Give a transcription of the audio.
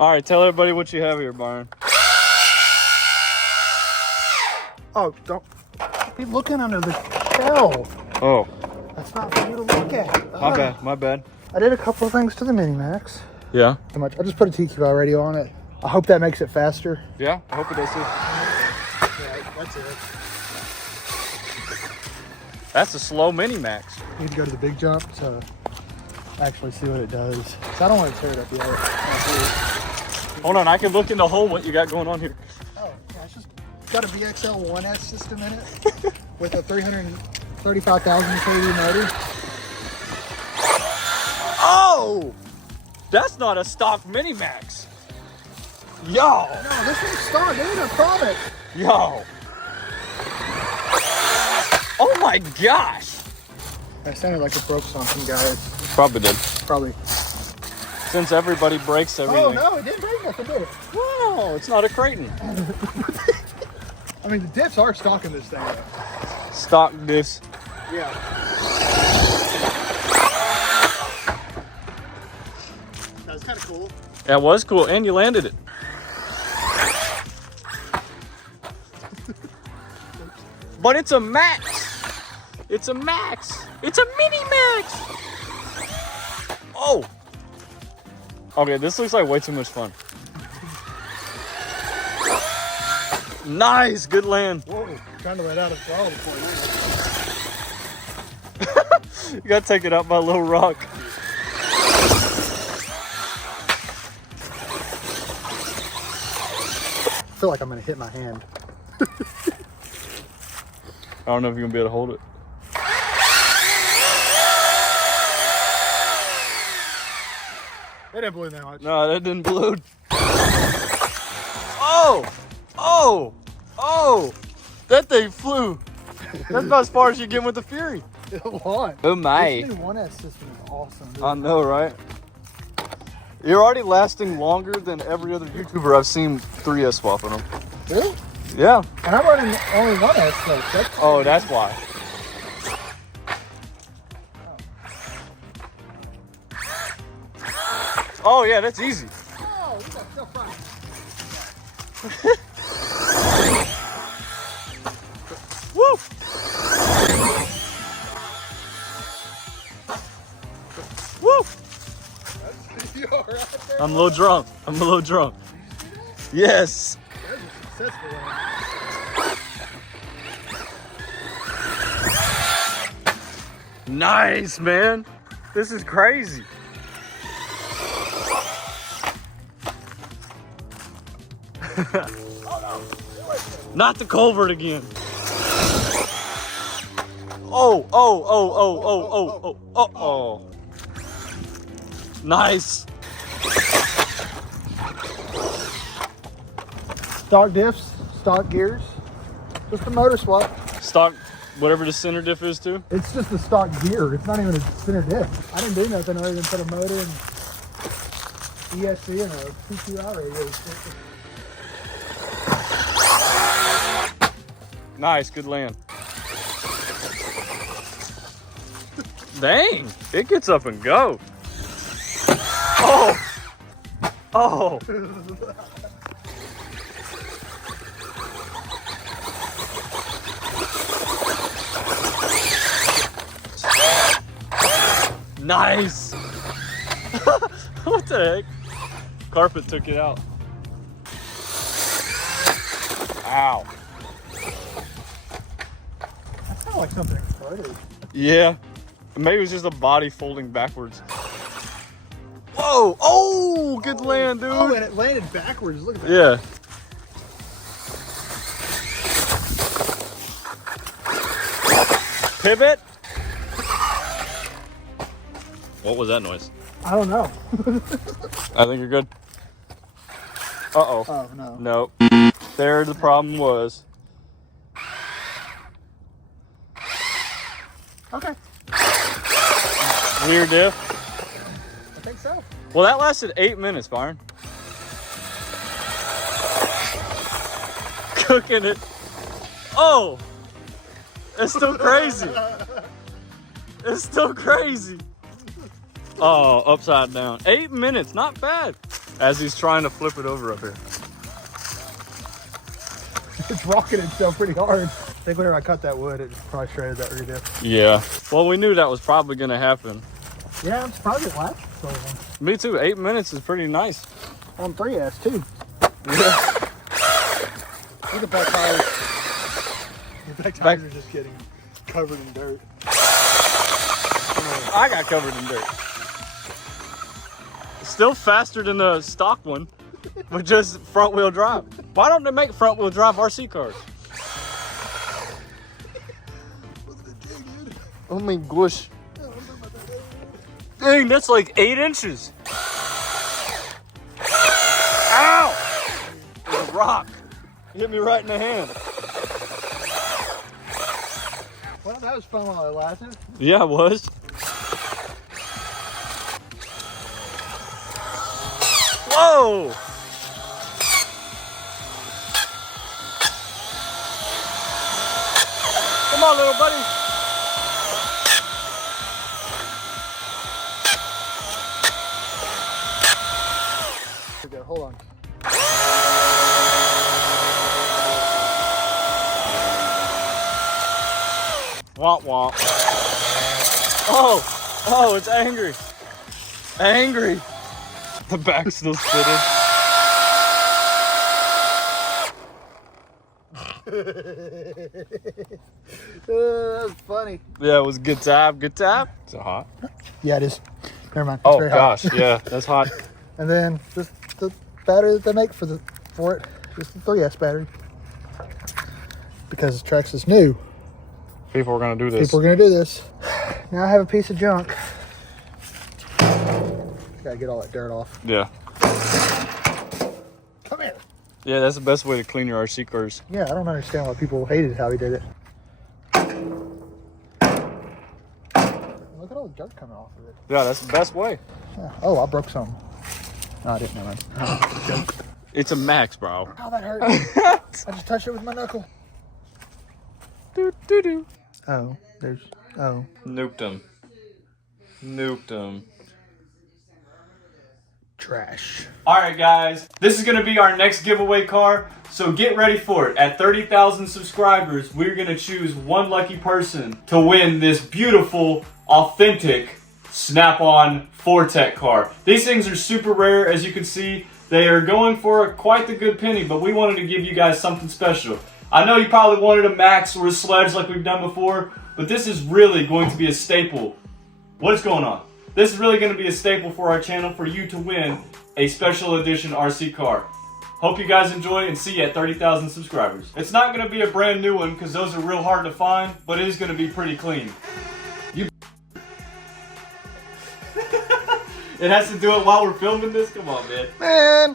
All right, tell everybody what you have here, Byron. Oh, don't be looking under the shelf. Oh. That's not for you to look at. My bad, my bad. I did a couple of things to the Mini Maxx. Yeah? Too much. I just put a TQI radio on it. I hope that makes it faster. Yeah, I hope it does too. Yeah, that's it. That's a slow Mini Maxx. I need to go to the big jump to actually see what it does. So I don't want to tear it up yet. Hold on, I can look in the hole what you got going on here. Oh, yeah, it's just got a VXL 1S system in it with a 335,000 kW motor. Oh! That's not a stock Mini Maxx. Yo! No, this one's stock, dude, I promise. Yo! Oh my gosh! I sounded like it broke something, guys. Probably did. Probably. Since everybody breaks everything. Oh, no, it didn't break nothing, did it? No, it's not a Creighton. I mean, the diffs are stock in this thing. Stock diffs. Yeah. That was kind of cool. That was cool, and you landed it. But it's a Max. It's a Max. It's a Mini Max. Oh. Okay, this looks like way too much fun. Nice, good land. Whoa, trying to let out a throttle before You gotta take it out by a little rock. I feel like I'm gonna hit my hand. I don't know if you're gonna be able to hold it. It didn't balloon that much. No, that didn't balloon. Oh! Oh! Oh! That thing flew. That's about as far as you get with the Fury. What? Oh my. This new 1S system is awesome, dude. I know, right? You're already lasting longer than every other YouTuber I've seen 3S swapping them. Really? Yeah. And I'm running only 1S, so that's... Oh, that's why. Oh yeah, that's easy. Oh, you got stuff right. Woo! Woo! You all right there? I'm a little drunk. I'm a little drunk. Yes. That was a successful one. Nice, man. This is crazy. Not the culvert again. Oh, oh, oh, oh, oh, oh, oh, oh, oh. Nice. Stock diffs, stock gears. Just a motor swap. Stock, whatever the center diff is too. It's just a stock gear. It's not even a center diff. I didn't do nothing other than put a motor and ESC and a TQI radio. Nice, good land. Dang, it gets up and go. Oh, oh. Nice. What the heck? Carpet took it out. Ow. That sounded like something exploded. Yeah. Maybe it was just a body folding backwards. Whoa! Oh, good land, dude. Oh, and it landed backwards. Look at that. Yeah. Pivot. What was that noise? I don't know. I think you're good. Uh-oh. Oh, no. Nope. There the problem was. Okay. Rear diff. I think so. Well, that lasted 8 minutes, Byron. Cooking it. Oh! It's still crazy. It's still crazy. Oh, upside down. 8 minutes, not bad. as he's trying to flip it over up here. It's rocking itself pretty hard. I think whenever I cut that wood, it probably shredded that redo. Yeah. Well, we knew that was probably going to happen. Yeah, I'm surprised it lasted so long. Me too. 8 minutes is pretty nice. On 3S too. Yeah. Look at back tires. The back tires are just getting covered in dirt. I got covered in dirt. Still faster than the stock one, with just front wheel drive. Why don't they make front wheel drive RC cars? Oh my gosh. Dang, that's like 8 inches. Ow! There's a rock. It hit me right in the hand. Well, that was fun while it lasted. Yeah, it was. Whoa! Come on, little buddy. Here we go, hold on. Womp womp. Oh, it's angry. Angry. The back's still spitting. That was funny. Yeah, it was a good tap. Good tap. Is it hot? Yeah, it is. Never mind. It's Oh very gosh, hot. yeah, that's hot. And then just the battery that they make for it, just the 3S battery. Because Traxxas knew People are gonna do this. people are gonna do this. Now I have a piece of junk. Gotta get all that dirt off. Yeah. Come here. Yeah, that's the best way to clean your RC cars. Yeah, I don't understand why people hated how he did it. Look at all the dirt coming off of it. Yeah, that's the best way. Yeah. Oh, I broke some. No, I didn't. Never mind. Joke. It's a Max, bro. Oh, that hurt. I just touched it with my knuckle. Do do do. Oh, there's. Oh. Nuked him. Nuked him. Trash. Alright guys, this is going to be our next giveaway car, so get ready for it. At 30,000 subscribers, we're going to choose one lucky person to win this beautiful, authentic Snap-on Fortec car. These things are super rare, as you can see. They are going for quite the good penny, but we wanted to give you guys something special. I know you probably wanted a Max or a Sledge like we've done before, but this is really going to be a staple. What is going on? This is really going to be a staple for our channel for you to win a special edition RC car. Hope you guys enjoy and see you at 30,000 subscribers. It's not going to be a brand new one because those are real hard to find, but it is going to be pretty clean. It has to do it while we're filming this? Come on, man. Man.